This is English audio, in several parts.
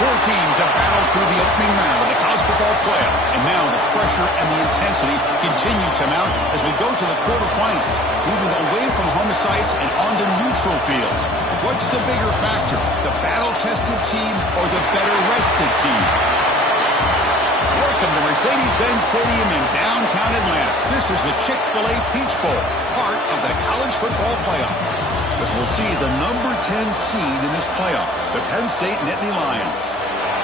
Four teams have battled through the opening round of the college football playoff, and now the pressure and the intensity continue to mount as we go to the quarterfinals, moving away from home sites and onto neutral fields. What's the bigger factor, the battle-tested team or the better-rested team? Welcome to Mercedes-Benz Stadium in downtown Atlanta. This is the Chick-fil-A Peach Bowl, part of the college football playoff. As we'll see the number 10 seed in this playoff, the Penn State Nittany Lions,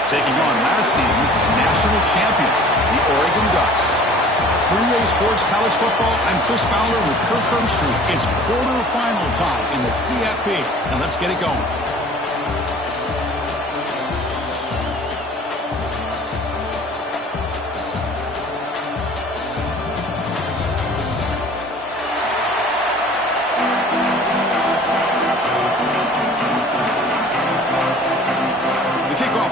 taking on last season's national champions, the Oregon Ducks. For EA Sports College Football, I'm Chris Fowler with Kirk Herbstreit. It's quarterfinal time in the CFP, and let's get it going.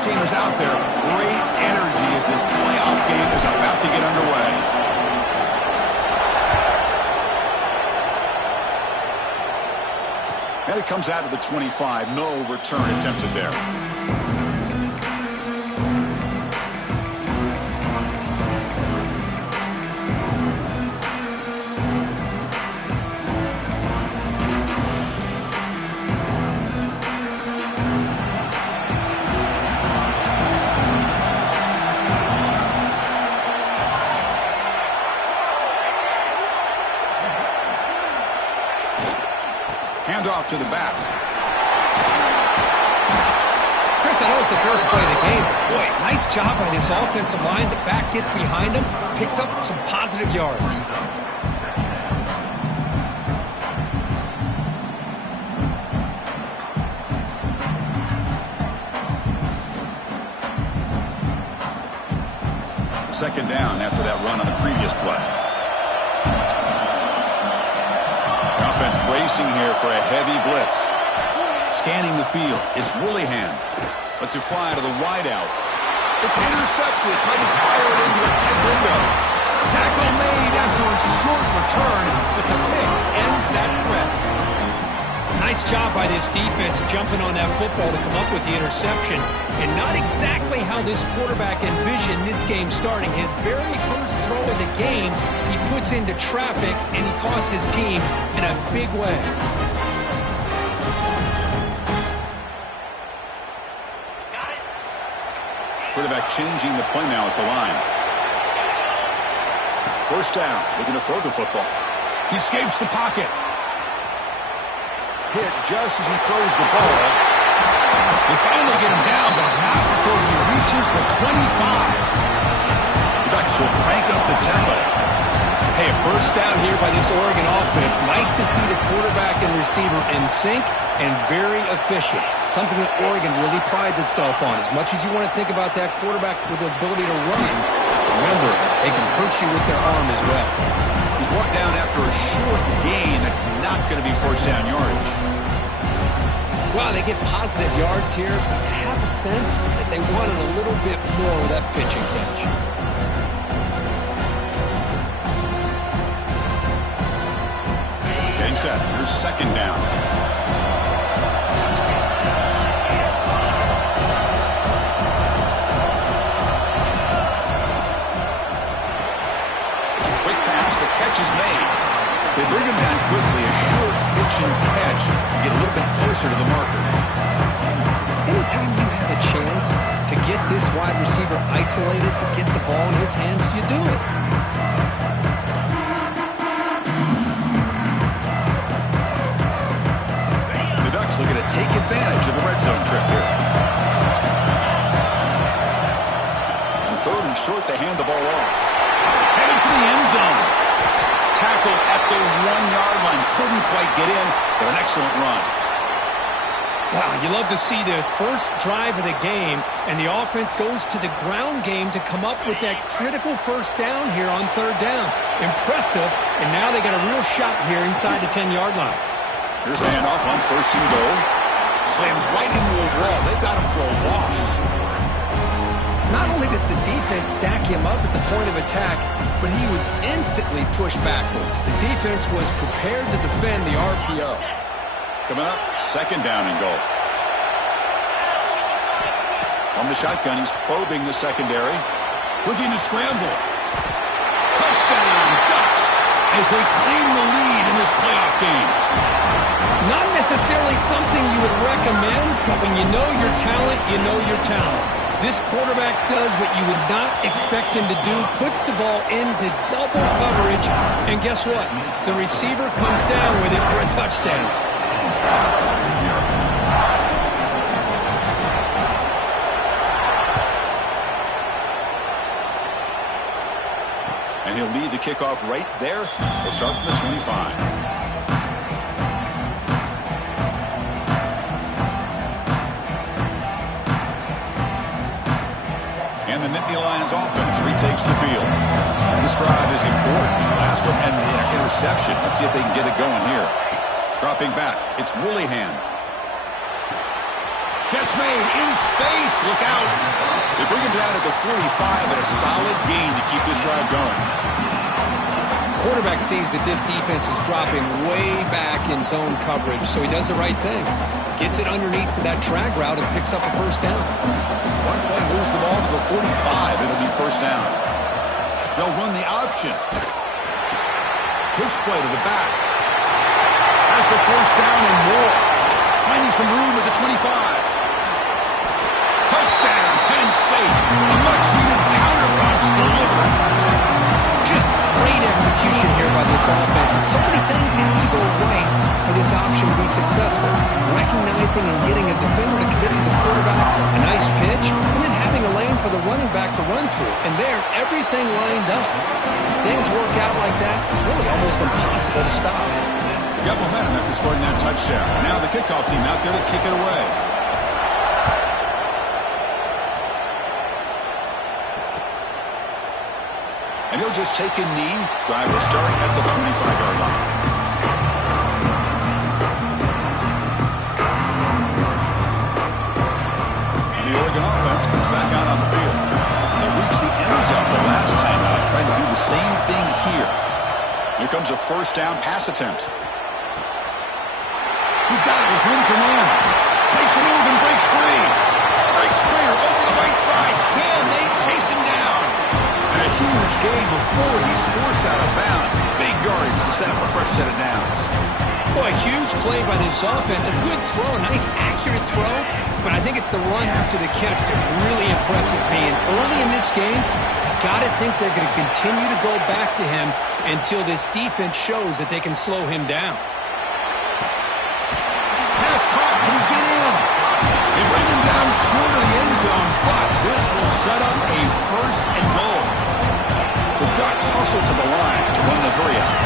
Teamers out there, great energy as this playoff game is about to get underway. And it comes out of the 25. No return attempted there. Handoff to the back. Chris, I know it's the first play of the game, but boy, nice job by this offensive line. The back gets behind him, picks up some positive yards. Second down after that run on the previous play. Offense bracing here for a heavy blitz. Scanning the field. It's Woolihan. Lets it fly to the wideout. It's intercepted. Trying to fire it into a tight window. Tackle made after a short return, but the pick ends that threat. Nice job by this defense jumping on that football to come up with the interception. And not exactly how this quarterback envisioned this game starting. His very first throw of the game, he puts into traffic, and he costs his team in a big way. Quarterback changing the play now at the line. First down, looking to throw the football. He escapes the pocket. Hit just as he throws the ball. They finally get him down, but not before he reaches the 25. The Ducks will crank up the tempo. Hey, a first down here by this Oregon offense. Nice to see the quarterback and receiver in sync and very efficient. Something that Oregon really prides itself on. As much as you want to think about that quarterback with the ability to run, remember, they can hurt you with their arm as well. He's brought down after a short gain. That's not going to be first down yardage. Well, they get positive yards here. I have a sense that they wanted a little bit more with that pitch and catch. Getting set. Here's second down. Quick pass. The catch is made. They bring him down quickly. A short pitch and catch. Get a little bit closer to the marker. Anytime you have a chance to get this wide receiver isolated, to get the ball in his hands, you do it. The Ducks looking to take advantage of a red zone trip here. And third and short, they hand the ball off. Heading for the end zone. Tackled at the 1-yard line. Couldn't quite get in, but an excellent run. Wow, you love to see this. First drive of the game, and the offense goes to the ground game to come up with that critical first down here on third down. Impressive, and now they got a real shot here inside the 10-yard line. Here's a handoff on first and goal. Slams right into a wall. They've got him for a loss. Not only does the defense stack him up at the point of attack, but he was instantly pushed backwards. The defense was prepared to defend the RPO. Coming up, second down and goal. On the shotgun, he's probing the secondary. Looking to scramble. Touchdown, Ducks, as they claim the lead in this playoff game. Not necessarily something you would recommend, but when you know your talent, you know your talent. This quarterback does what you would not expect him to do, puts the ball into double coverage, and guess what? The receiver comes down with it for a touchdown. And he'll lead the kickoff right there. He'll start from the 25. And the Nittany Lions offense retakes the field. This drive is important. Last one ended in an interception. Let's see if they can get it going here. Dropping back, it's Willihan. Catch made in space. Look out. They bring him down at the 45 and a solid gain to keep this drive going. Quarterback sees that this defense is dropping way back in zone coverage, so he does the right thing. Gets it underneath to that drag route and picks up a first down. One play moves the ball to the 45. It'll be first down. They'll run the option. Pitch play to the back. Has the first down and more. Finding some room at the 25. Touchdown, Penn State. A much-needed counterpunch delivered. Just great execution here by this offense. And so many things have to go right for this option to be successful. Recognizing and getting a defender to commit to the quarterback, a nice pitch, and then having a lane for the running back to run through. And there, everything lined up. Things work out like that, it's really almost impossible to stop. Got momentum after scoring that touchdown. Now the kickoff team out there to kick it away. And he'll just take a knee. Drive will start at the 25-yard line. And the Oregon offense comes back out on the field. They'll reach the end zone the last time out, trying to do the same thing here. Here comes a first down pass attempt. He's got it with room to run. Makes a move and breaks free. Breaks clear over the right side. Can they chase him down? And a huge gain before he's forced out of bounds. Big yardage to set up a fresh set of downs. Boy, a huge play by this offense. A good throw, a nice accurate throw. But I think it's the run after the catch that really impresses me. And early in this game, you got to think they're going to continue to go back to him until this defense shows that they can slow him down. Can he get in? They bring him down short of the end zone, but this will set up a first and goal. The Ducks hustle to the line to run the hurry up.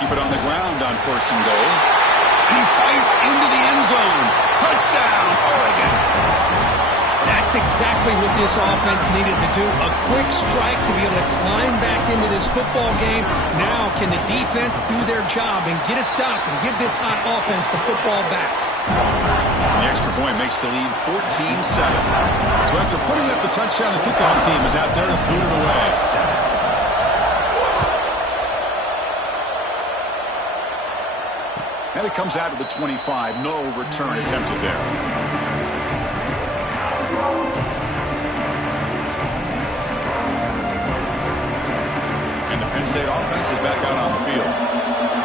Keep it on the ground on first and goal. And he fights into the end zone. Touchdown, Oregon. That's exactly what this offense needed to do. A quick strike to be able to climb back into this football game. Now can the defense do their job and get a stop and give this hot offense the football back? The extra point makes the lead 14-7. So after putting up the touchdown, the kickoff team is out there to boot it away. And it comes out of the 25. No return attempted there. Penn State offense is back out on the field.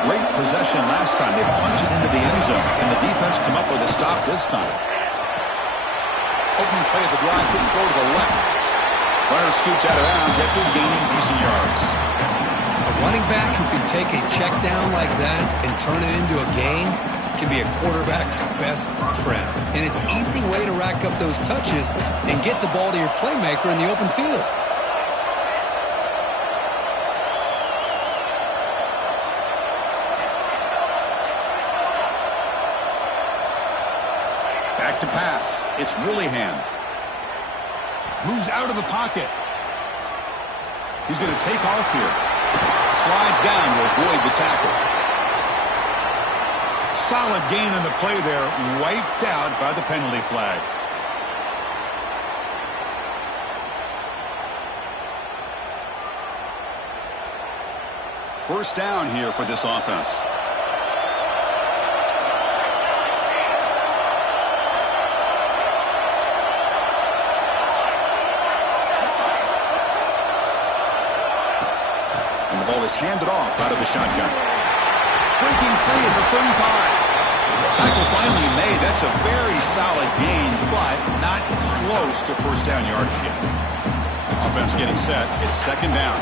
Great possession last time. They punched it into the end zone, and the defense come up with a stop this time. Opening play of the drive, couldn't go to the left. Runner scoots out of bounds after gaining decent yards. A running back who can take a check down like that and turn it into a gain can be a quarterback's best friend. And it's an easy way to rack up those touches and get the ball to your playmaker in the open field. Back to pass. It's Willihan. Moves out of the pocket. He's going to take off here. Slides down to avoid the tackle. Solid gain in the play there. Wiped out by the penalty flag. First down here for this offense. And the ball is handed off out of the shotgun. Breaking free at the 35. Tackle finally made. That's a very solid gain, but not close to first down yardage yet. Offense getting set. It's second down.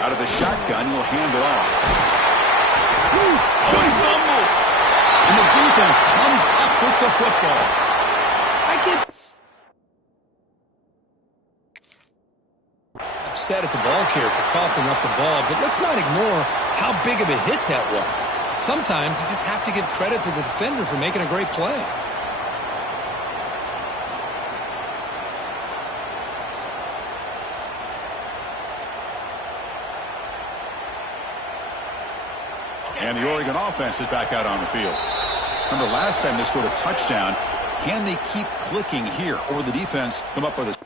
Out of the shotgun, he'll hand it off. Oh, he fumbles! And the defense comes up with the football. I get upset at the ball carrier for coughing up the ball, but let's not ignore how big of a hit that was. Sometimes you just have to give credit to the defender for making a great play. And the Oregon offense is back out on the field. Remember, last time they scored a touchdown. Can they keep clicking here, or the defense come up with a...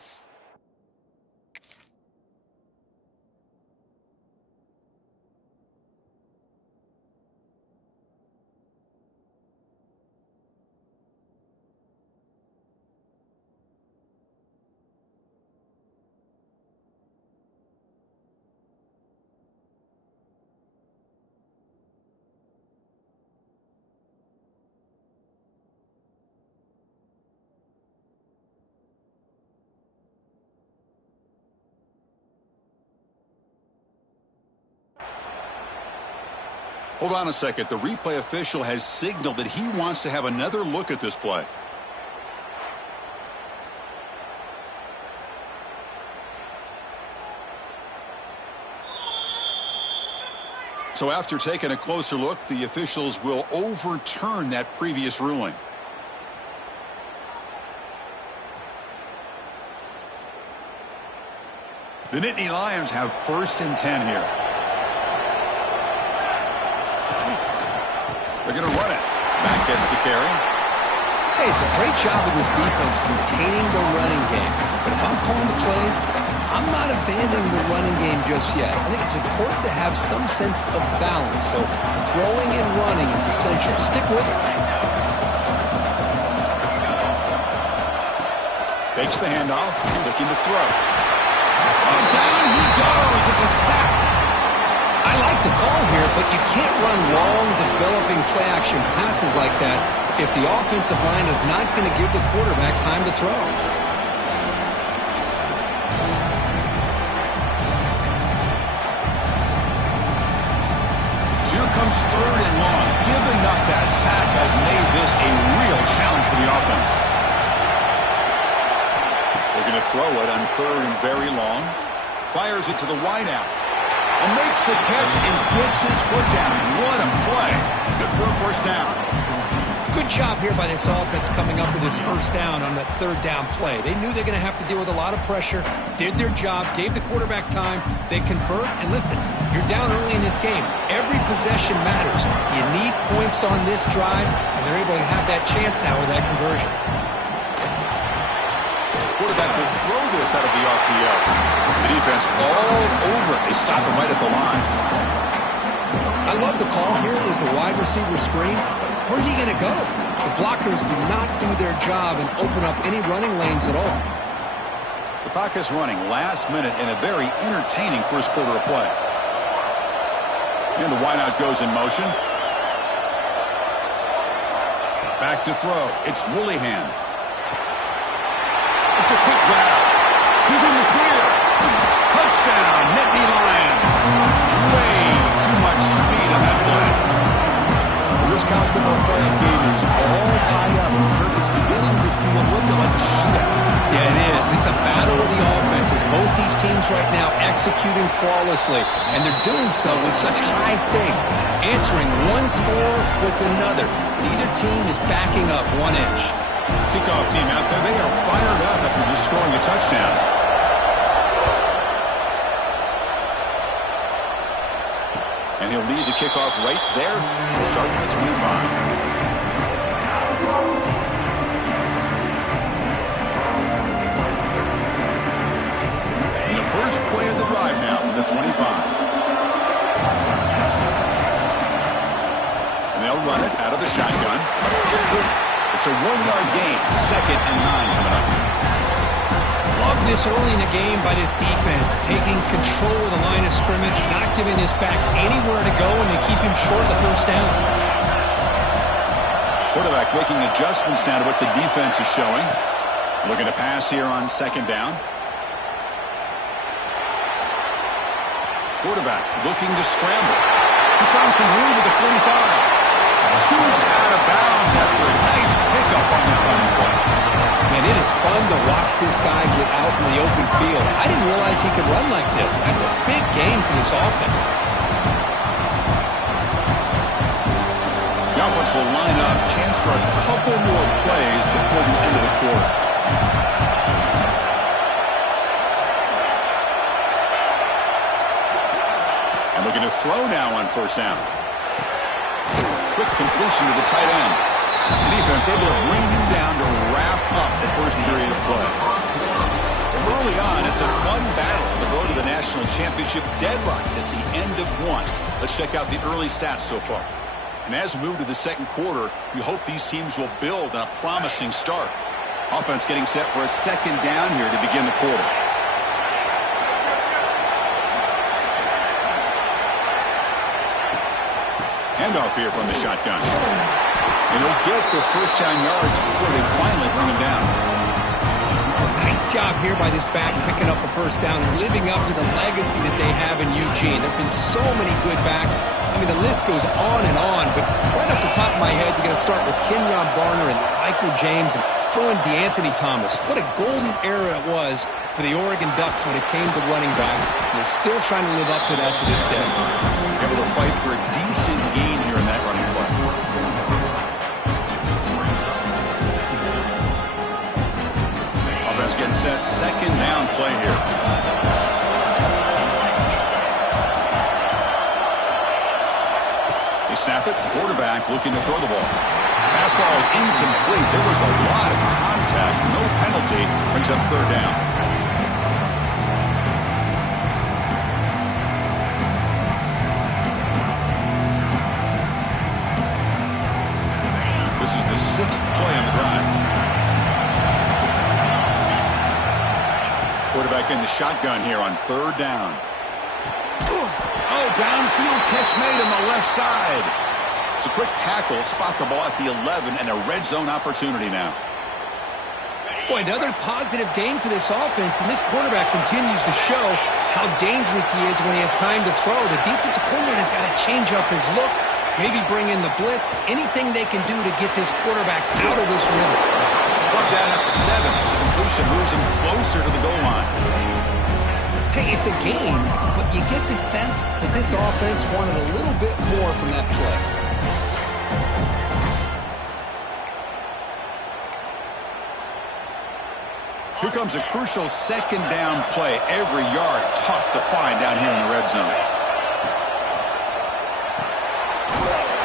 Hold on a second. The replay official has signaled that he wants to have another look at this play. So after taking a closer look, the officials will overturn that previous ruling. The Nittany Lions have 1st and 10 here. They're going to run it. Matt gets the carry. Hey, it's a great job of this defense containing the running game. But if I'm calling the plays, I'm not abandoning the running game just yet. I think it's important to have some sense of balance. So throwing and running is essential. Stick with it. Takes the handoff, looking to throw. And down he goes. It's a sack. I like the call here, but you can't run long, developing play-action passes like that if the offensive line is not going to give the quarterback time to throw. So here comes 3rd and long. Giving up that sack has made this a real challenge for the offense. They're going to throw it on 3rd and very long. Fires it to the wideout. And makes the catch and gets his foot down. What a play. Good for a first down. Good job here by this offense coming up with this first down on that 3rd down play. They knew they're going to have to deal with a lot of pressure, did their job, gave the quarterback time. They convert, and listen, you're down early in this game. Every possession matters. You need points on this drive, and they're able to have that chance now with that conversion. Quarterback will throw this out of the RPO. The defense all over it. They stop him right at the line. I love the call here with the wide receiver screen. Where's he going to go? The blockers do not do their job and open up any running lanes at all. The clock is running last minute in a very entertaining first quarter of play. And the wideout goes in motion. Back to throw. It's Woolihan. It's a quick grab. He's in the clear. Touchdown, Nittany Lions. Way too much speed on that play. Well, this college football playoff game is all tied up. Kirk, it's beginning to feel a little bit like a shootout. Yeah, it is. It's a battle of the offenses. Both these teams right now executing flawlessly, and they're doing so with such high stakes, answering one score with another. Neither team is backing up 1 inch. Kickoff team out there, they are fired up after just scoring a touchdown. And he'll lead the kickoff right there, starting at 25. And the first play of the drive now from the 25. And they'll run it out of the shotgun. It's It's a 1-yard gain. 2nd and 9 coming up. Love this early in the game by this defense, taking control of the line of scrimmage, not giving this back anywhere to go, and they keep him short of the first down. Quarterback making adjustments now to what the defense is showing. Looking to pass here on 2nd down. Quarterback looking to scramble. He's found some room at the 45. Scoots out of bounds after a nice pickup on that running play. Man, it is fun to watch this guy get out in the open field. I didn't realize he could run like this. That's a big gain for this offense. The offense will line up. Chance for a couple more plays before the end of the quarter. And looking to throw now on 1st down. Quick completion to the tight end. The defense able to bring him down to wrap up the first period of play. Early on, it's a fun battle on the road to the national championship, deadlocked at the end of 1. Let's check out the early stats so far. And as we move to the 2nd quarter, we hope these teams will build on a promising start. Offense getting set for a 2nd down here to begin the quarter. Handoff here from the shotgun. And he'll get the first down yards before they finally bring him down. Nice job here by this back picking up a first down and living up to the legacy that they have in Eugene. There have been so many good backs. I mean, the list goes on and on, but right off the top of my head, you got to start with Kenyon Barner and Michael James and throw in DeAnthony Thomas. What a golden era it was for the Oregon Ducks when it came to running backs. They're still trying to live up to that to this day. Able to fight for a decent gain here in that running play. Offense getting set. 2nd down play here. They snap it. Quarterback looking to throw the ball. Pass ball is incomplete. There was a lot of contact. No penalty. Brings up 3rd down. This is the 6th play on the drive. Quarterback in the shotgun here on 3rd down. Oh, downfield catch made on the left side. It's a quick tackle. Spot the ball at the 11 and a red zone opportunity now. Boy, another positive game for this offense, and this quarterback continues to show how dangerous he is when he has time to throw. The defensive coordinator's got to change up his looks, maybe bring in the blitz, anything they can do to get this quarterback out of this rhythm. Brought down at the 7. The completion moves him closer to the goal line. Hey, it's a game, but you get the sense that this offense wanted a little bit more from that play. Here comes a crucial 2nd down play. Every yard tough to find down here in the red zone.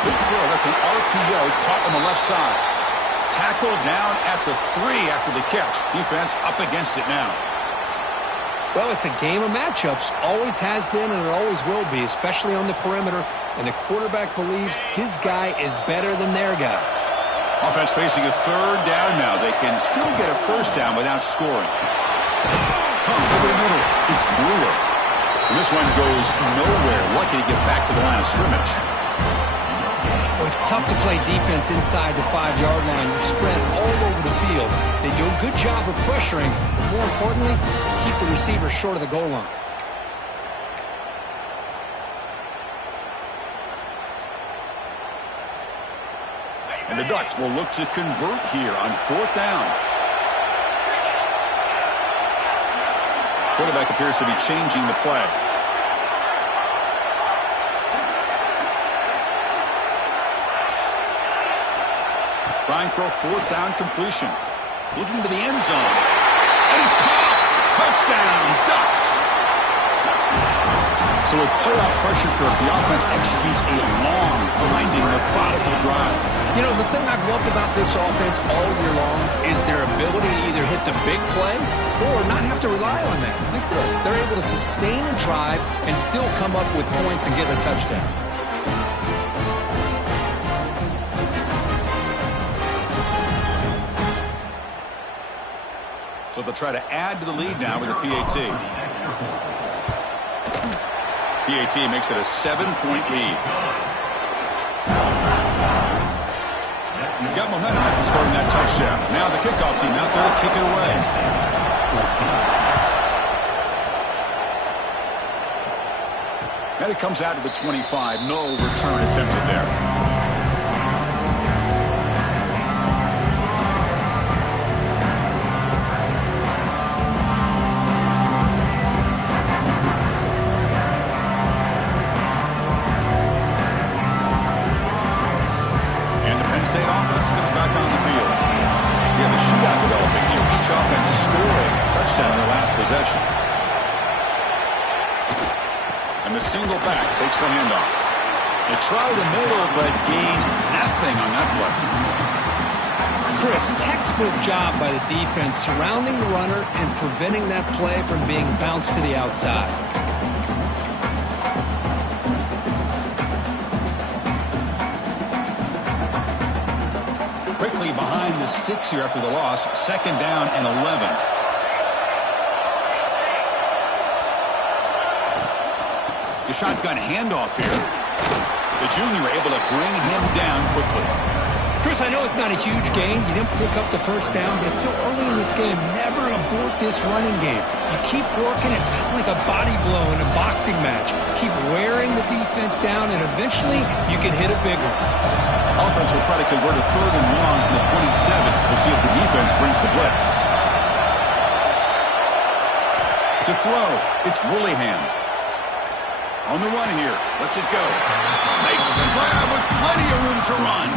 Big throw. That's an RPO caught on the left side. Tackled down at the 3 after the catch. Defense up against it now. Well, it's a game of matchups. Always has been and it always will be, especially on the perimeter. And the quarterback believes his guy is better than their guy. Offense facing a 3rd down now. They can still get a first down without scoring. Pump over the middle. It's Brewer. And this one goes nowhere. Lucky to get back to the line of scrimmage. Well, it's tough to play defense inside the 5-yard line. You're spread all over the field. They do a good job of pressuring, but more importantly, keep the receiver short of the goal line. And the Ducks will look to convert here on 4th down. Quarterback appears to be changing the play. Trying for a 4th down completion. Looking to the end zone. And it's caught. Touchdown, Ducks. So with playoff pressure curve, the offense executes a long, grinding, methodical drive. You know, the thing I've loved about this offense all year long is their ability to either hit the big play or not have to rely on that. Like this, they're able to sustain a drive and still come up with points and get a touchdown. So they'll try to add to the lead now with a PAT. PAT makes it a 7-point lead. Got momentum after scoring that touchdown. Now the kickoff team out there to kick it away. And it comes out to the 25. No return attempted there. Possession. And the single back takes the handoff. They try the middle, but gain nothing on that play. Chris, textbook job by the defense surrounding the runner and preventing that play from being bounced to the outside. Quickly behind the sticks here after the loss. 2nd down and 11. The shotgun handoff here. The junior able to bring him down quickly. Chris, I know it's not a huge gain. You didn't pick up the first down, but it's still early in this game. Never abort this running game. You keep working. It's kind of like a body blow in a boxing match. Keep wearing the defense down, and eventually you can hit a big one. Offense will try to convert a 3rd and long from the 27. We'll see if the defense brings the blitz. To throw, it's Willingham. On the run here. Lets it go. Makes the grab with plenty of room to run.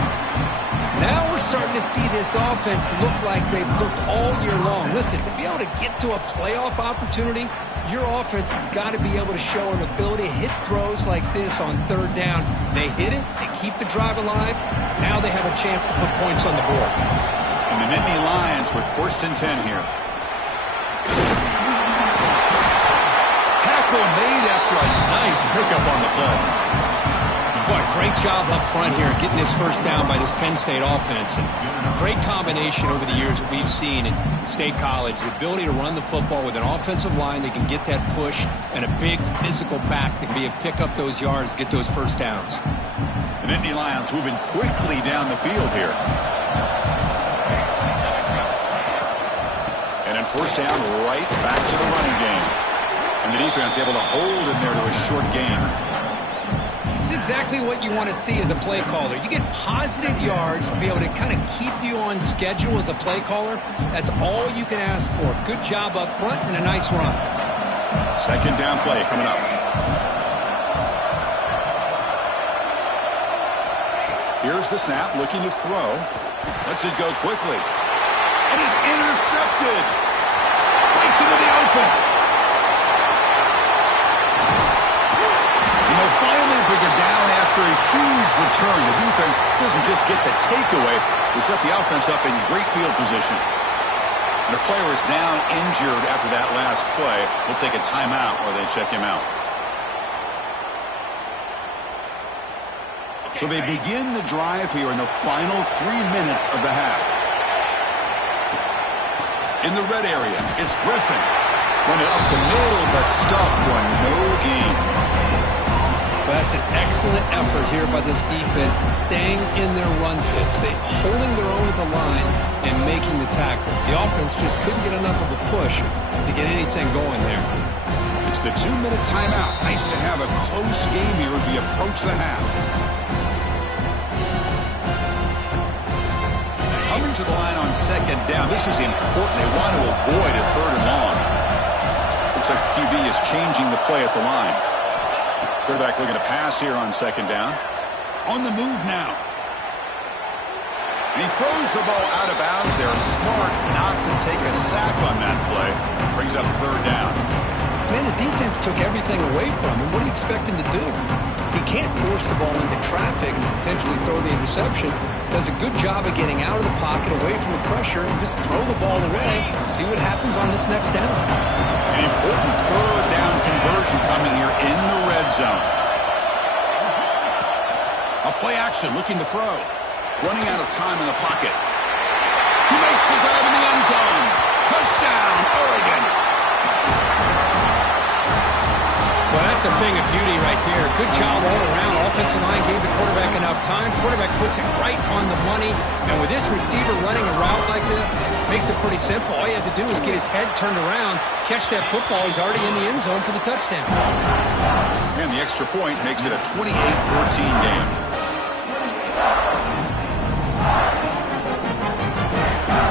Now we're starting to see this offense look like they've looked all year long. Listen, to be able to get to a playoff opportunity, your offense has got to be able to show an ability to hit throws like this on 3rd down. They hit it. They keep the drive alive. Now they have a chance to put points on the board. And the Nittany Lions with 1st and 10 here. Made after a nice pickup on the play. Boy, great job up front here getting this first down by this Penn State offense. And great combination over the years that we've seen in State College. The ability to run the football with an offensive line that can get that push and a big physical back that can be able to pick up those yards to get those first downs. The Nittany Lions moving quickly down the field here. And then 1st down right back to the running game. And the defense able to hold in there to a short gain. This is exactly what you want to see as a play caller. You get positive yards to be able to kind of keep you on schedule as a play caller. That's all you can ask for. Good job up front and a nice run. 2nd down play coming up. Here's the snap, looking to throw. Lets it go quickly. It is intercepted. Breaks into the open. They'll finally bring it down after a huge return. The defense doesn't just get the takeaway. They set the offense up in great field position. And the player is down injured after that last play. We'll take a timeout while they check him out. So they begin the drive here in the final 3 minutes of the half. In the red area, it's Griffin. Run it up the middle, but stuffed for no gain. That's an excellent effort here by this defense, staying in their run fits. They holding their own at the line and making the tackle. The offense just couldn't get enough of a push to get anything going there. It's the 2-minute timeout. Nice to have a close game here as we approach the half. Coming to the line on 2nd down. This is important. They want to avoid a 3rd and long. Looks like the QB is changing the play at the line. Quarterback looking to pass here on 2nd down. On the move now. And he throws the ball out of bounds. They're smart not to take a sack on that play. Brings up 3rd down. Man, the defense took everything away from him. What do you expect him to do? He can't force the ball into traffic and potentially throw the interception. Does a good job of getting out of the pocket, away from the pressure, and just throw the ball away. See what happens on this next down. An important 3rd down conversion coming here in the red zone. A play action, looking to throw. Running out of time in the pocket. He makes the grab in the end zone. Touchdown, That's a thing of beauty right there. Good job all around. Offensive line gave the quarterback enough time. Quarterback puts it right on the money. And with this receiver running a route like this, makes it pretty simple. All you have to do is get his head turned around, catch that football. He's already in the end zone for the touchdown. And the extra point makes it a 28-14 game.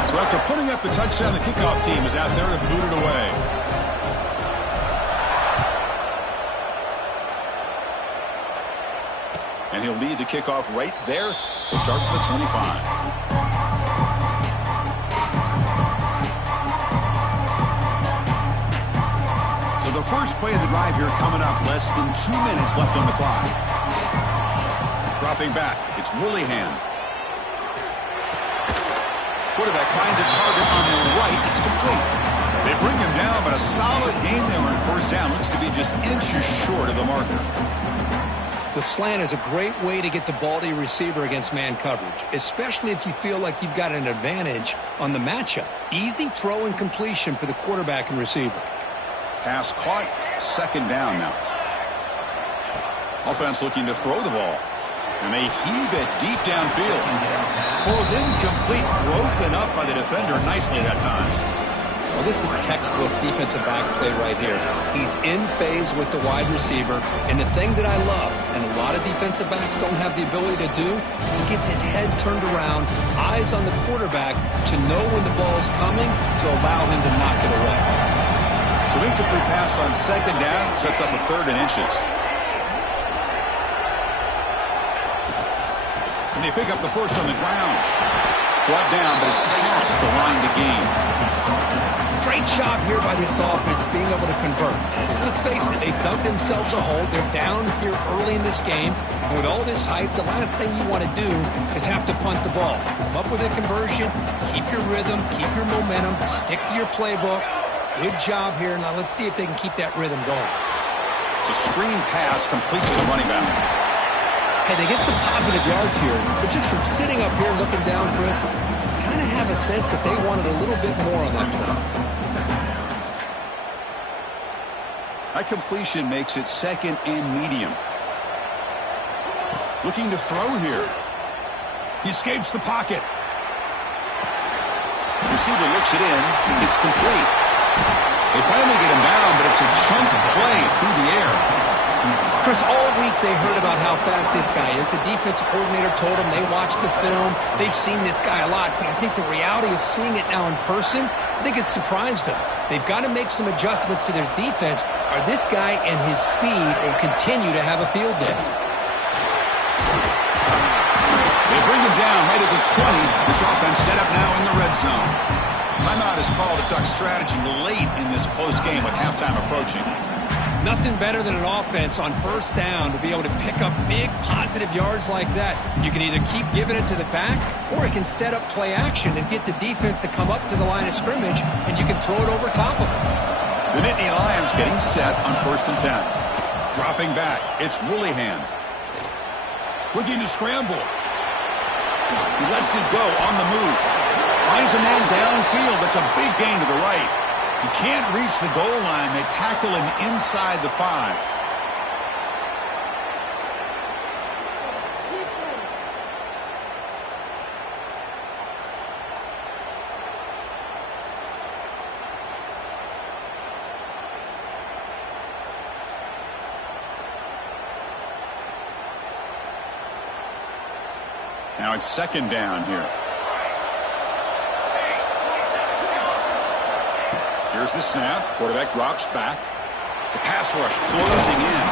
So after putting up the touchdown, the kickoff team is out there to boot it away. And he'll lead the kickoff right there. He'll start from the 25. So the first play of the drive here coming up. Less than 2 minutes left on the clock. Dropping back, it's Willingham. Quarterback finds a target on the right. It's complete. They bring him down, but a solid gain there on first down. Looks to be just inches short of the marker. The slant is a great way to get the ball to your receiver against man coverage, especially if you feel like you've got an advantage on the matchup. Easy throw and completion for the quarterback and receiver. Pass caught, second down now. Offense looking to throw the ball. And they heave it deep downfield. Falls incomplete, broken up by the defender nicely that time. Well, this is textbook defensive back play right here. He's in phase with the wide receiver. And the thing that I love, and a lot of defensive backs don't have the ability to do, he gets his head turned around, eyes on the quarterback to know when the ball is coming to allow him to knock it away. So incomplete pass on second down, sets up a 3rd and inches. And they pick up the first on the ground. Brought down, but it's past the line to gain. Great job here by this offense being able to convert. And let's face it, they've dug themselves a hole. They're down here early in this game. And with all this hype, the last thing you want to do is have to punt the ball. Come up with a conversion, keep your rhythm, keep your momentum, stick to your playbook. Good job here. Now let's see if they can keep that rhythm going. It's a screen pass complete to the running back. Hey, they get some positive yards here, but just from sitting up here looking down, Chris, kind of have a sense that they wanted a little bit more on that play. That completion makes it 2nd and medium. Looking to throw here. He escapes the pocket. Receiver looks it in. It's complete. They finally get him down, but it's a chunk play through the air. Chris, all week they heard about how fast this guy is. The defensive coordinator told them they watched the film. They've seen this guy a lot, but I think the reality of seeing it now in person, I think it's surprised them. They've got to make some adjustments to their defense, or this guy and his speed will continue to have a field day. They bring him down right at the 20. This offense set up now in the red zone. Timeout is called to talk strategy late in this close game with halftime approaching. Nothing better than an offense on first down to be able to pick up big positive yards like that. You can either keep giving it to the back, or it can set up play action and get the defense to come up to the line of scrimmage, and you can throw it over top of them. The Nittany Lions getting set on 1st and 10. Dropping back, it's Willingham. Looking to scramble. He lets it go on the move. Finds a man downfield. That's a big gain to the right. He can't reach the goal line. They tackle him inside the 5. Now it's 2nd down here. Here's the snap. Quarterback drops back. The pass rush closing in.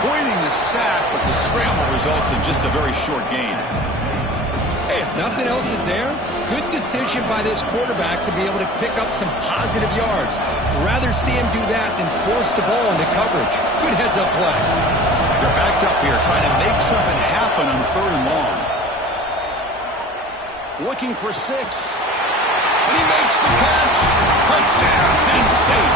Avoiding the sack, but the scramble results in just a very short gain. Hey, if nothing else is there, good decision by this quarterback to be able to pick up some positive yards. Rather see him do that than force the ball into coverage. Good heads-up play. They're backed up here trying to make something happen on 3rd and long. Looking for 6. And he makes the catch. Touchdown, Penn State.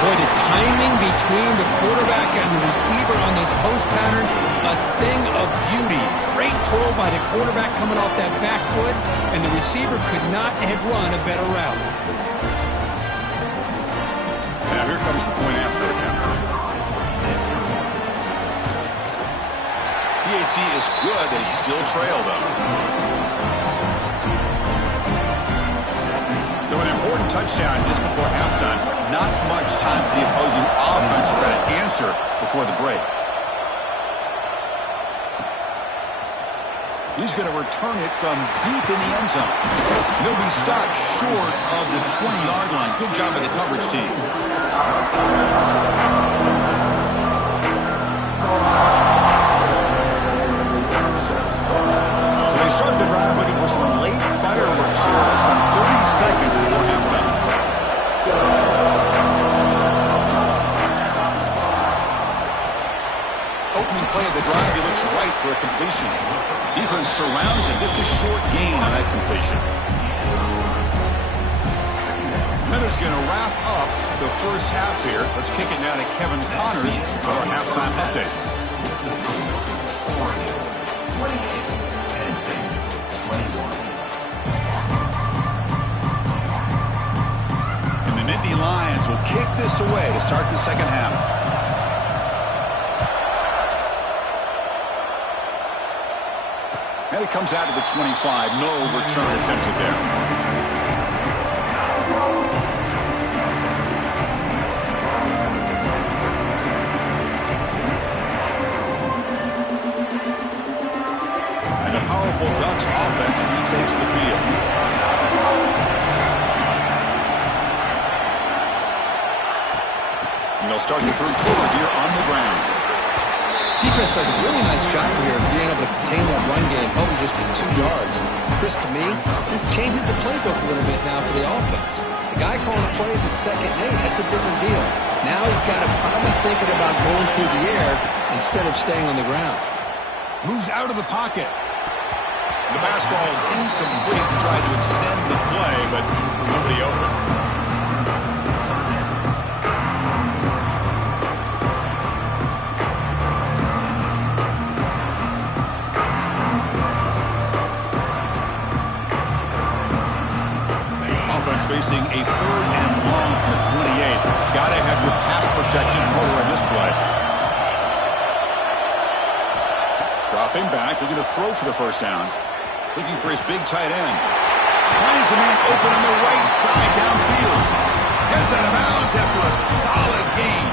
Boy, the timing between the quarterback and the receiver on this post pattern, a thing of beauty. Great throw by the quarterback coming off that back foot, and the receiver could not have run a better route. Now Here comes the point after attempt. PSU is good. They still trail, though. So an important touchdown just before halftime. Not much time for the opposing offense to try to answer before the break. He's going to return it from deep in the end zone. He'll be stopped short of the 20-yard line. Good job by the coverage team. So they start the drive looking for some late fireworks here. Less than 30 seconds before halftime. Opening play of the drive, he looks right for a completion. Defense surrounds him. Just a short gain on that completion. That is going to wrap up the first half here. Let's kick it now to Kevin Connors for our halftime update. And the Nittany Lions will kick this away to start the second half. And it comes out to the 25. No return attempted there. And the powerful Ducks offense retakes the field. And they'll start the third quarter here on the ground. Defense does a really nice job here of being able to contain that run game, hoping just for 2 yards. Chris, to me, this changes the playbook a little bit now for the offense. The guy calling the plays at 2nd and 8, that's a different deal. Now he's got to probably thinking about going through the air instead of staying on the ground. Moves out of the pocket. The pass ball is incomplete. Tried to extend the play, but nobody open. Facing a 3rd and long from the 28. Gotta have your pass protection in order in this play. Dropping back, looking to throw for the first down. Looking for his big tight end. Finds a man open on the right side downfield. Gets out of bounds after a solid gain.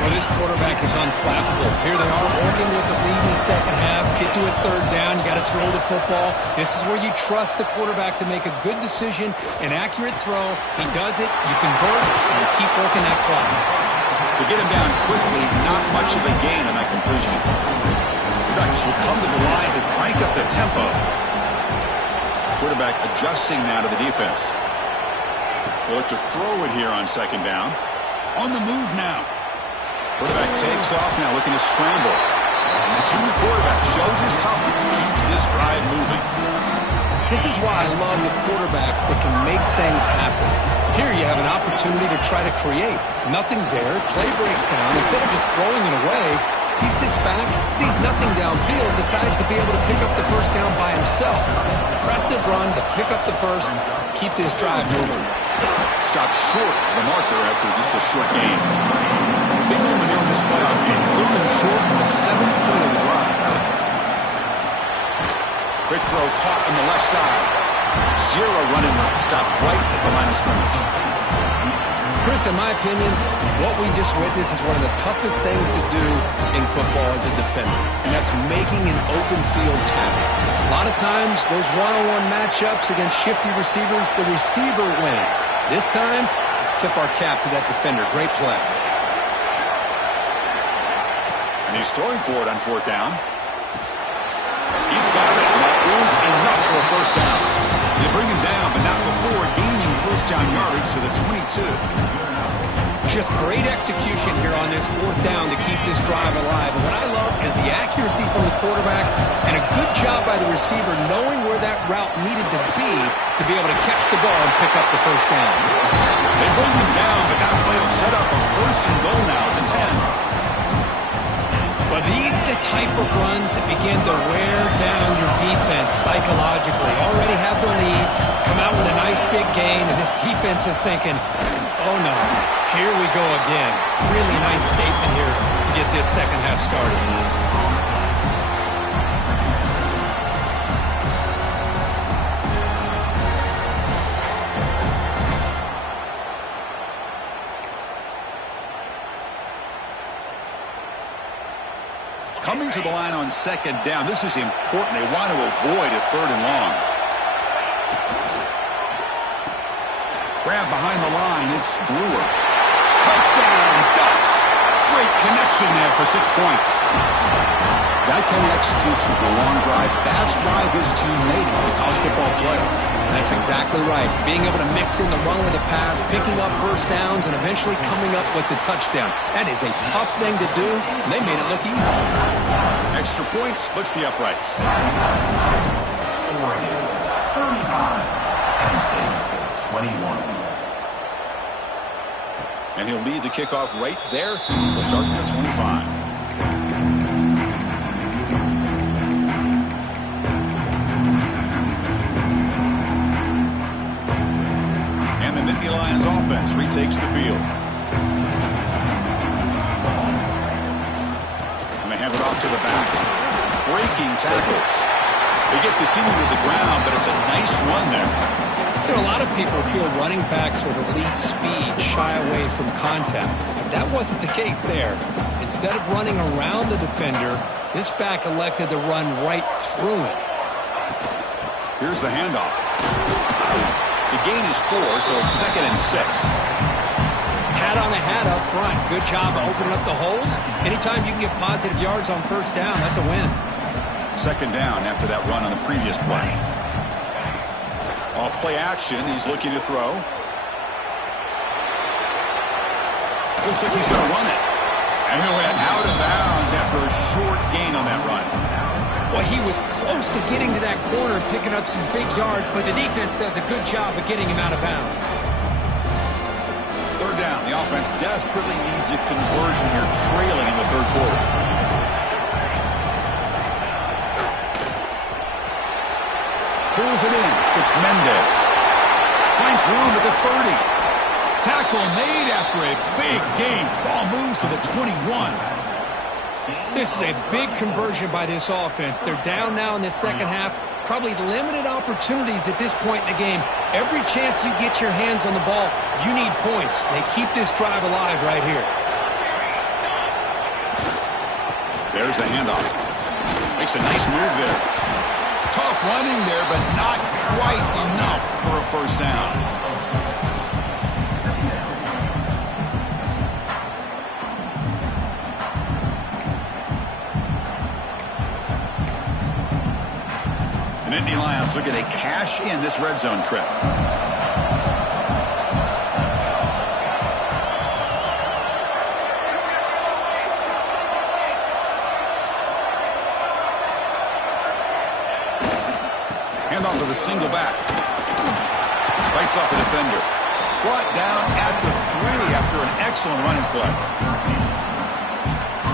Well, this quarterback is unflappable. Here they are working with the lead in the second half. Get to a 3rd down. You got to throw the football. This is where you trust the quarterback to make a good decision, an accurate throw. He does it, you convert, and you keep working that clock. To get him down quickly, not much of a gain on that completion. The Ducks will come to the line to crank up the tempo. Quarterback adjusting now to the defense. They look to throw it here on 2nd down. On the move now. Quarterback takes off now, looking to scramble. And the junior quarterback shows his toughness, keeps this drive moving. This is why I love the quarterbacks that can make things happen. Here you have an opportunity to try to create. Nothing's there. Play breaks down. Instead of just throwing it away, he sits back, sees nothing downfield, decides to be able to pick up the first down by himself. Impressive run to pick up the first, keep this drive moving. Stopped short of the marker after just a short gain. Big moment here in this playoff game. 3rd and short in the 7th play of the drive. Quick throw caught on the left side. Zero running right. Stopped right at the line of scrimmage. Chris, in my opinion, what we just witnessed is one of the toughest things to do in football as a defender, and that's making an open field tackle. A lot of times, those one-on-one matchups against shifty receivers, the receiver wins. This time, let's tip our cap to that defender. Great play. And he's throwing for it on 4th down. He's got it. That is enough for a first down. They bring him down, but not before gaining first down yardage to the 22. Just great execution here on this 4th down to keep this drive alive. And what I love is the accuracy from the quarterback and a good job by the receiver knowing where that route needed to be able to catch the ball and pick up the first down. They bring him down, but that play will set up a 1st and goal now at the 10. Well, these are the type of runs that begin to wear down your defense psychologically. Already have the lead, come out with a nice big gain, and this defense is thinking, oh no, here we go again. Really nice statement here to get this second half started. Coming to the line on second down. This is important. They want to avoid a third and long. Grab behind the line. It's Brewer. Touchdown, Ducks. Great connection there for 6 points. That kind of execution for a long drive, that's why this team made it to the college football playoff. That's exactly right. Being able to mix in the run with the pass, picking up first downs, and eventually coming up with the touchdown. That is a tough thing to do, and they made it look easy. Extra point splits the uprights. 21. And he'll lead the kickoff right there. He'll start from the 25. And the Nittany Lions offense retakes the field. And they have it off to the back. Breaking tackles. They get the senior to the ground, but it's a nice run there. You know, a lot of people feel running backs with elite speed shy away from contact. But that wasn't the case there. Instead of running around the defender, this back elected to run right through it. Here's the handoff. The gain is 4, so it's 2nd and 6. Hat on a hat up front. Good job of opening up the holes. Anytime you can get positive yards on first down, that's a win. 2nd down after that run on the previous play. Off play action, he's looking to throw. Looks like he's going to run it. And he went out of bounds after a short gain on that run. Well, he was close to getting to that corner and picking up some big yards, but the defense does a good job of getting him out of bounds. 3rd down. The offense desperately needs a conversion here, trailing in the 3rd quarter. Pulls it in. It's Mendez. Finds room at the 30. Tackle made after a big gain. Ball moves to the 21. This is a big conversion by this offense. They're down now in the second half. Probably limited opportunities at this point in the game. Every chance you get your hands on the ball, you need points. They keep this drive alive right here. There's the handoff. Makes a nice move there. Tough running there, but not quite enough for a first down. The Nittany Lions looking to cash in this red zone trip. Handoff to the single back. Bites off a defender. Brought down at the 3 after an excellent running play.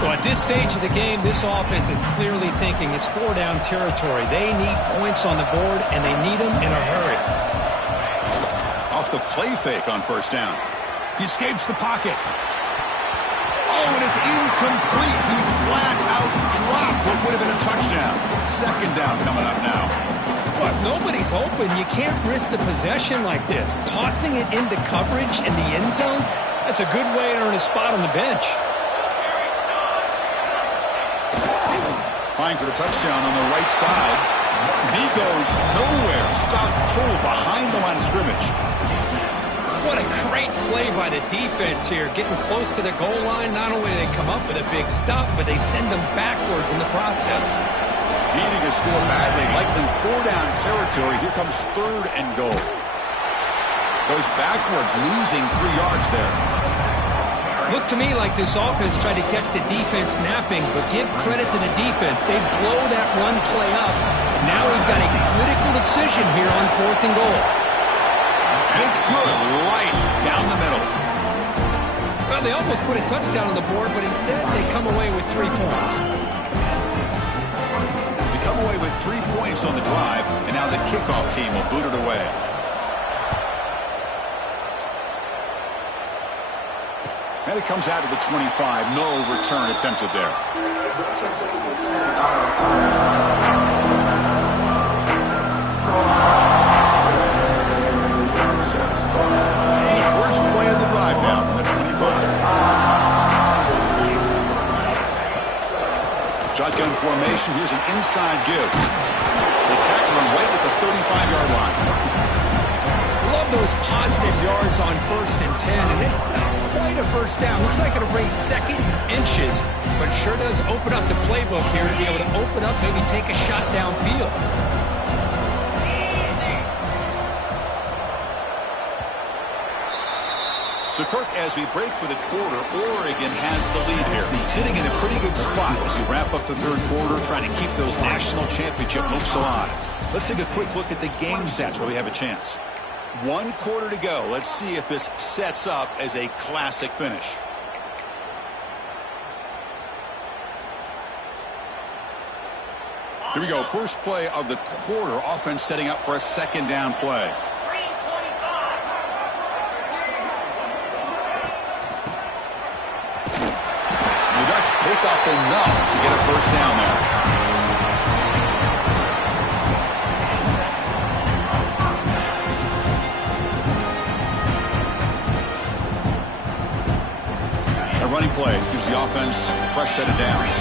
Well, at this stage of the game, this offense is clearly thinking it's 4-down territory. They need points on the board, and they need them in a hurry. Off the play fake on first down. He escapes the pocket. Oh, and it's incomplete. He flat out dropped what would have been a touchdown. 2nd down coming up now. Well, if nobody's open, you can't risk the possession like this. Tossing it into coverage in the end zone, that's a good way to earn a spot on the bench. Trying for the touchdown on the right side. He goes nowhere. Stop pull behind the line of scrimmage. What a great play by the defense here. Getting close to the goal line, not only do they come up with a big stop, but they send them backwards in the process. Needing to score badly, likely 4-down territory. Here comes 3rd and goal. Goes backwards, losing 3 yards there. Looked to me like this offense tried to catch the defense napping, but give credit to the defense. They blow that run play up. Now we've got a critical decision here on 4th and goal. And it's good, right down the middle. Well, they almost put a touchdown on the board, but instead they come away with 3 points. They come away with 3 points on the drive, and now the kickoff team will boot it away. And it comes out to the 25. No return attempted there. And the first play of the drive now from the 25. Shotgun formation. Here's an inside give. They tackle him right at the 35-yard line. Love those positive yards on 1st and 10, and it's not quite a first down. Looks like it'll bring second inches, but sure does open up the playbook here to be able to open up, maybe take a shot downfield. So, Kirk, as we break for the quarter, Oregon has the lead here. Sitting in a pretty good spot as we wrap up the third quarter, trying to keep those national championship hopes alive. Let's take a quick look at the game stats while we have a chance. 1 quarter to go. Let's see if this sets up as a classic finish. Here we go. First play of the quarter. Offense setting up for a second down play. The Dutch pick up enough to get a first down there. Running play gives the offense a fresh set of downs.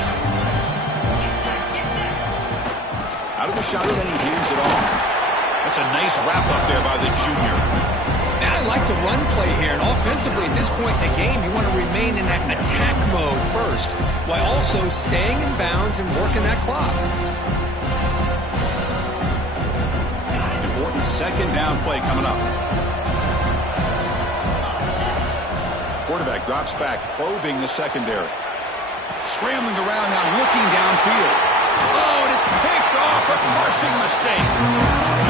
Out of the shotgun, he hands it off. That's a nice wrap up there by the junior. And I like the run play here, and offensively at this point in the game, you want to remain in that attack mode first, while also staying in bounds and working that clock. Important second down play coming up. Quarterback drops back, probing the secondary. Scrambling around now, looking downfield. Oh, and it's picked off. A crushing mistake.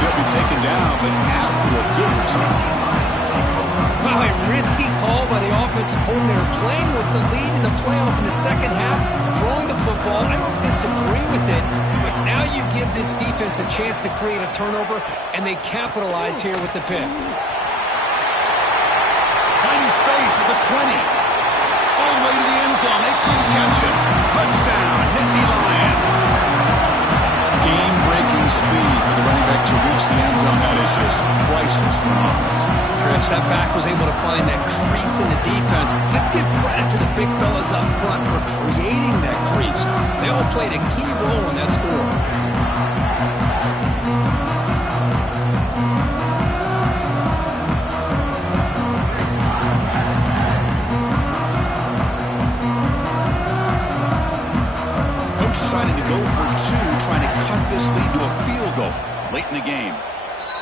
He'll be taken down, but after a good return. Wow, a risky call by the offensive coordinator, playing with the lead in the playoff in the second half, throwing the football. I don't disagree with it, but now you give this defense a chance to create a turnover, and they capitalize here with the pick. Finding space at the 20. All the way to the end zone. They couldn't catch him. Touchdown, Nittany Lions. Game-breaking speed for the running back to reach the end zone. That is just priceless for an offense. Chris, that back was able to find that crease in the defense. Let's give credit to the big fellas up front for creating that crease. They all played a key role in that score. Decided to go for 2, trying to cut this lead to a field goal late in the game.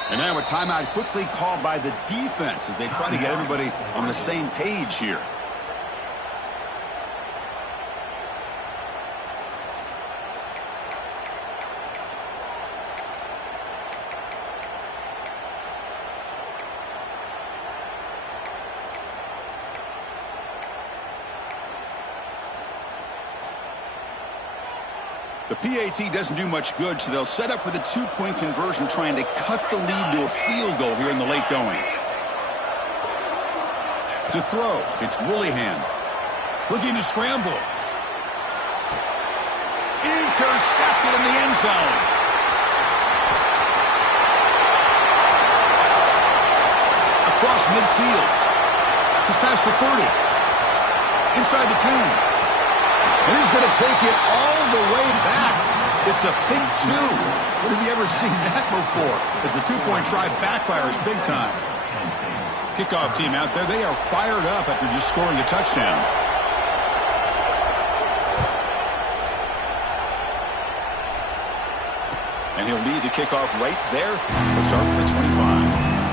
And now a timeout quickly called by the defense as they try to get everybody on the same page here. The PAT doesn't do much good, so they'll set up for the 2-point conversion, trying to cut the lead to a field goal here in the late going. To throw, it's Willihan. Looking to scramble. Intercepted in the end zone. Across midfield. He's past the 30. Inside the 10. And he's going to take it all the way back. It's a pick 2. When have you ever seen that before? As the 2-point try backfires big time. Kickoff team out there, they are fired up after just scoring a touchdown. And he'll lead the kickoff right there. We'll start with the 25.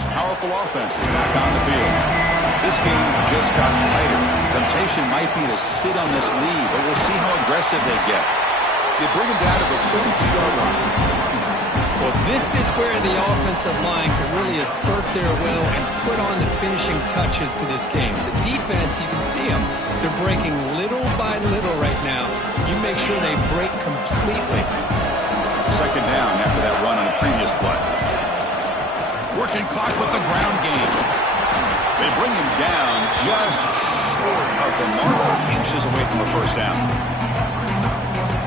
Powerful offense is back on the field. This game just got tighter. Temptation might be to sit on this lead, but we'll see how aggressive they get. They bring him down to the 32-yard line. Well, this is where the offensive line can really assert their will and put on the finishing touches to this game. The defense, you can see them. They're breaking little by little right now. You make sure they break completely. Second down after that run on the previous play. Working clock with the ground game. They bring him down just short of the mark, inches away from a first down.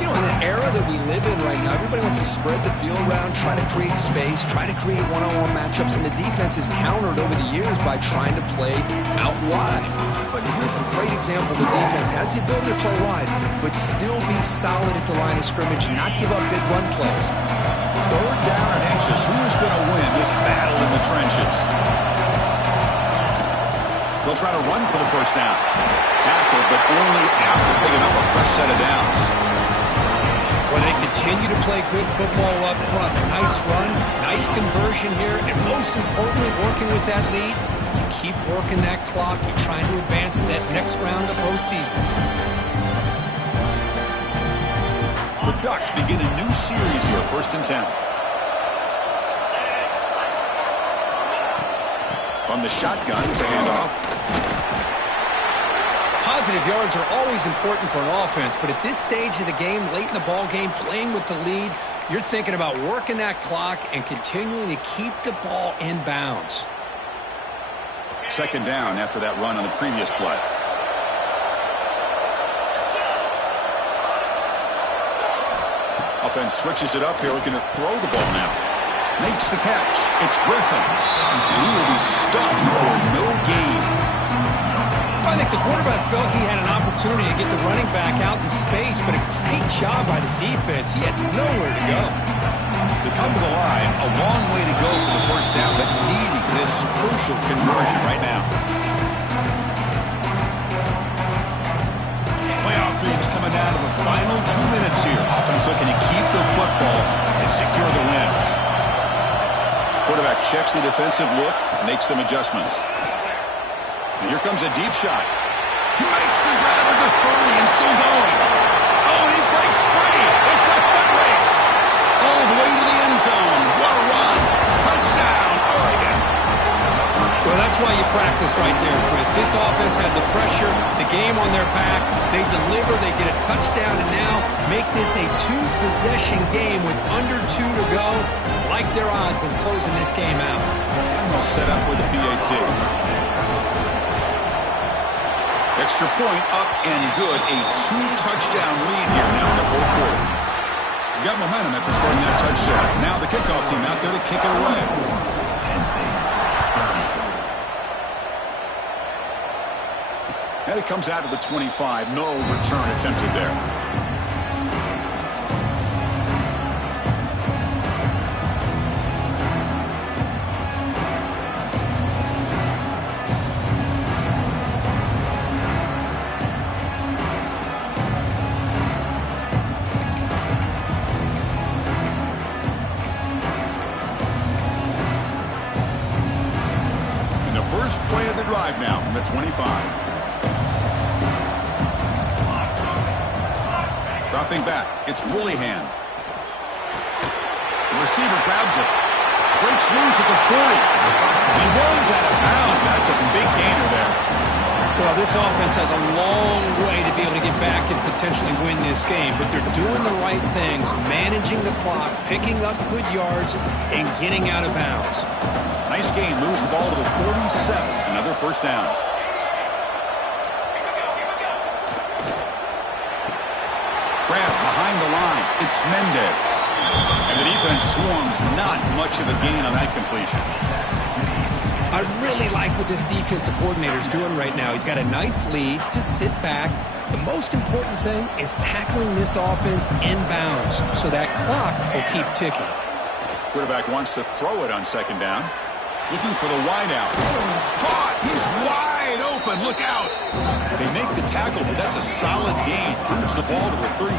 You know, in the era that we live in right now, everybody wants to spread the field around, try to create space, try to create one-on-one matchups, and the defense is countered over the years by trying to play out wide. But here's a great example. The defense has the ability to play wide, but still be solid at the line of scrimmage and not give up big run plays. Third down and inches. Who is going to win this battle in the trenches? They'll try to run for the first down. Tackle, but only after picking up a fresh set of downs. Well, they continue to play good football up front. Nice run, nice conversion here, and most importantly, working with that lead, you keep working that clock. You're trying to advance to that next round of postseason. The Ducks begin a new series here, 1st and 10. On the shotgun to hand off. Positive yards are always important for an offense, but at this stage of the game, late in the ball game, playing with the lead, you're thinking about working that clock and continuing to keep the ball in bounds. Second down after that run on the previous play. Offense switches it up here, looking to throw the ball now. Makes the catch. It's Griffin. And he will be stuffed for no gain. I think the quarterback felt he had an opportunity to get the running back out in space, but a great job by the defense. He had nowhere to go. They come to the line, a long way to go for the first down, but needing this crucial conversion right now. Playoff dreams coming down to the final 2 minutes here. Offense looking to keep the football and secure the win. Quarterback checks the defensive look, makes some adjustments. And here comes a deep shot. He makes the grab at the 30 and still going. Oh, and he breaks free. It's a foot race. All the way to the end zone. What a run. Touchdown, Oregon. Well, that's why you practice right there, Chris. This offense had the pressure, the game on their back. They deliver, they get a touchdown, and now make this a two-possession game with under 2 to go. Like their odds of closing this game out. And they'll set up with a PAT. Extra point up and good. A 2-touchdown lead here now in the 4th quarter. You got momentum after scoring that touchdown. Now the kickoff team out there to kick it away. And it comes out of the 25. No return attempted there. First play of the drive now from the 25. Dropping back, it's Willihan. The receiver grabs it. Breaks loose at the 40. He runs out of bounds. That's a big gainer there. Well, this offense has a long way to be able to get back and potentially win this game, but they're doing the right things, managing the clock, picking up good yards, and getting out of bounds. Nice game, moves the ball to the 47. Another first down. Grab behind the line. It's Mendez. And the defense swarms, not much of a gain on that completion. I really like what this defensive coordinator is doing right now. He's got a nice lead. Just sit back. The most important thing is tackling this offense in bounds so that clock will keep ticking. Quarterback wants to throw it on second down. Looking for the wide out. Caught! He's wide open. Look out! They make the tackle, but that's a solid gain. Moves the ball to the 34.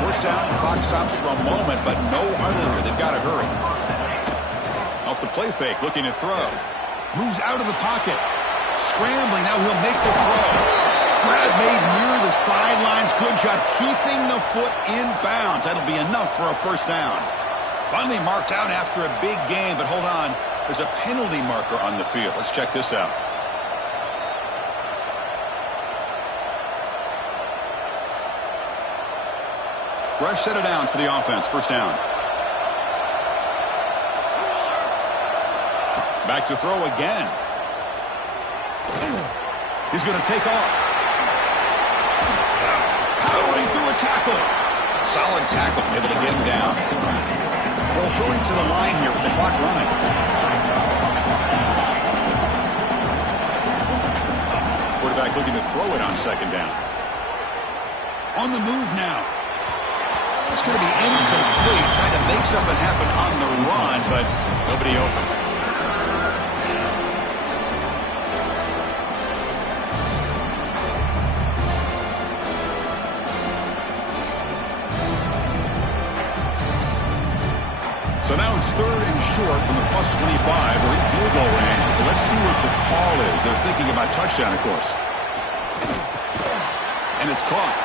First down, the clock stops for a moment, but no huddle here. They've got to hurry. Off the play fake, looking to throw. Moves out of the pocket. Scrambling, now he'll make the throw. Grab made near the sidelines. Good job keeping the foot in bounds. That'll be enough for a first down. Finally marked out after a big game, but hold on. There's a penalty marker on the field. Let's check this out. Fresh set of downs for the offense. First down. Back to throw again. He's going to take off. Powering through a tackle. Solid tackle. Able to get him down. Well, hurry to the line here with the clock running. Quarterback looking to throw it on second down. On the move now. It's going to be incomplete. Trying to make something happen on the run, but nobody open. So now it's third and short from the +25. They're in field goal range. But let's see what the call is. They're thinking about touchdown, of course. And it's caught.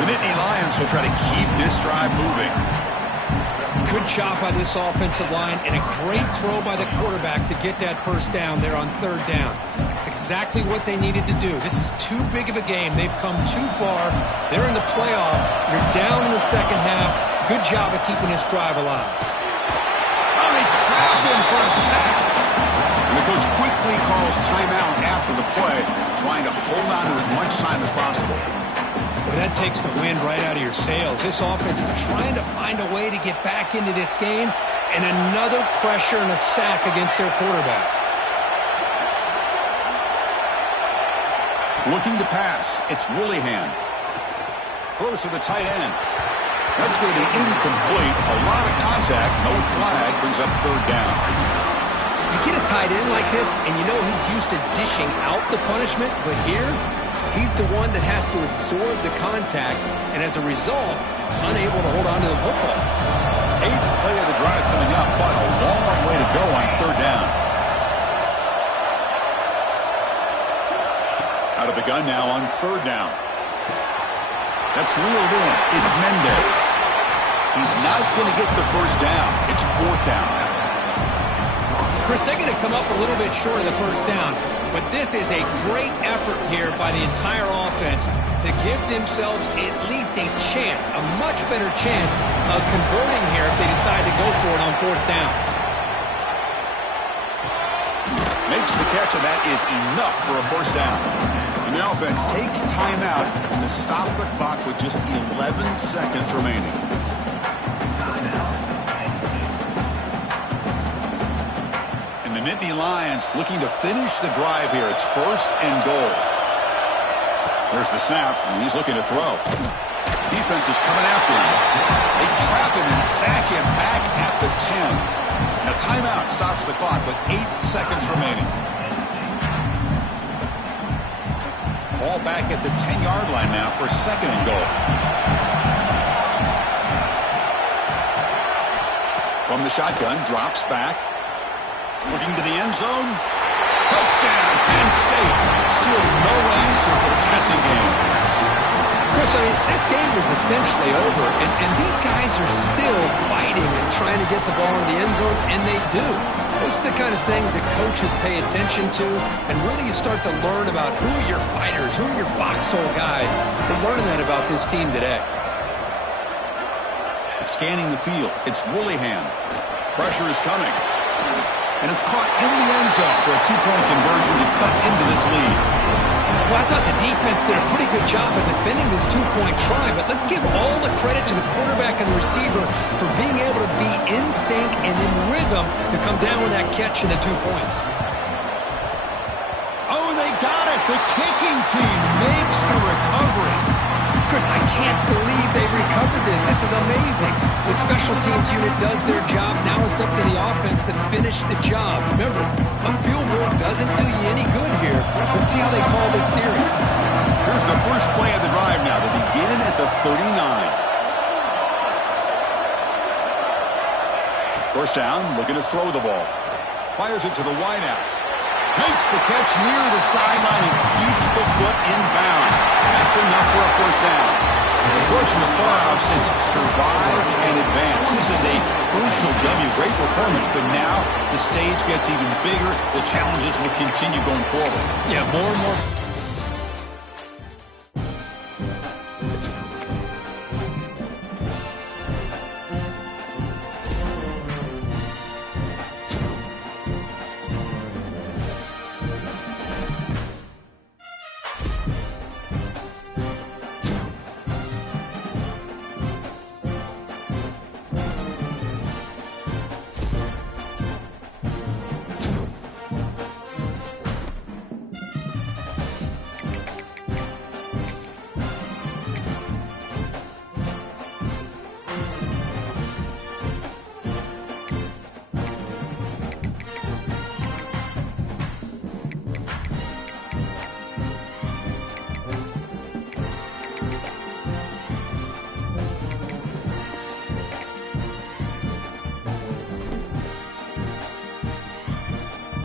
The Nittany Lions will try to keep this drive moving. Good job by this offensive line and a great throw by the quarterback to get that first down there on third down. It's exactly what they needed to do. This is too big of a game. They've come too far. They're in the playoff. You're down in the second half. Good job of keeping this drive alive. Trap him for a sack. And the coach quickly calls timeout after the play, trying to hold on to as much time as possible. Well, that takes the wind right out of your sails. This offense is trying to find a way to get back into this game, and another pressure and a sack against their quarterback. Looking to pass. It's Willihan. Throws to the tight end. That's going to be incomplete. A lot of contact. No flag. Brings up third down. You get a tight end like this, and you know he's used to dishing out the punishment, but here, he's the one that has to absorb the contact, and as a result, he's unable to hold on to the football. Eighth play of the drive coming up, but a long way to go on third down. Out of the gun now on third down. That's reeled in. It's Mendez. He's not going to get the first down. It's fourth down now. Chris, they're going to come up a little bit short of the first down, but this is a great effort here by the entire offense to give themselves at least a chance, a much better chance of converting here if they decide to go for it on fourth down. Makes the catch, and that is enough for a first down. And the offense takes timeout to stop the clock with just 11 seconds remaining. And the Nittany Lions looking to finish the drive here. It's first and goal. There's the snap, and he's looking to throw. Defense is coming after him. They trap him and sack him back at the 10. Now timeout stops the clock with 8 seconds remaining. Ball back at the 10-yard line now for second and goal. From the shotgun, drops back. Looking to the end zone. Touchdown, Penn State. Still no answer for the passing game. Chris, I mean, this game is essentially over, and these guys are still fighting and trying to get the ball in the end zone, and they do. Those are the kind of things that coaches pay attention to, and really you start to learn about who are your fighters, who are your foxhole guys. We're learning that about this team today. Scanning the field, it's Willihan. Pressure is coming. And it's caught in the end zone for a two-point conversion to cut into this lead. Well, I thought the defense did a pretty good job of defending this two-point try, but let's give all the credit to the quarterback and the receiver for being able to be in sync and in rhythm to come down with that catch and the 2 points. Oh, they got it. The kicking team makes the recovery. Chris, I can't believe they recovered this. This is amazing. The special teams unit does their job. Now it's up to the offense to finish the job. Remember, a field goal doesn't do you any good here. Let's see how they call this series. Here's the first play of the drive now. They begin at the 39. First down, looking to throw the ball. Fires it to the wideout. Makes the catch near the sideline and keeps the foot in bounds. That's enough for a first down. Approaching the playoffs, it's survive and advance. This is a crucial W. Great performance, but now the stage gets even bigger. The challenges will continue going forward. Yeah, more and more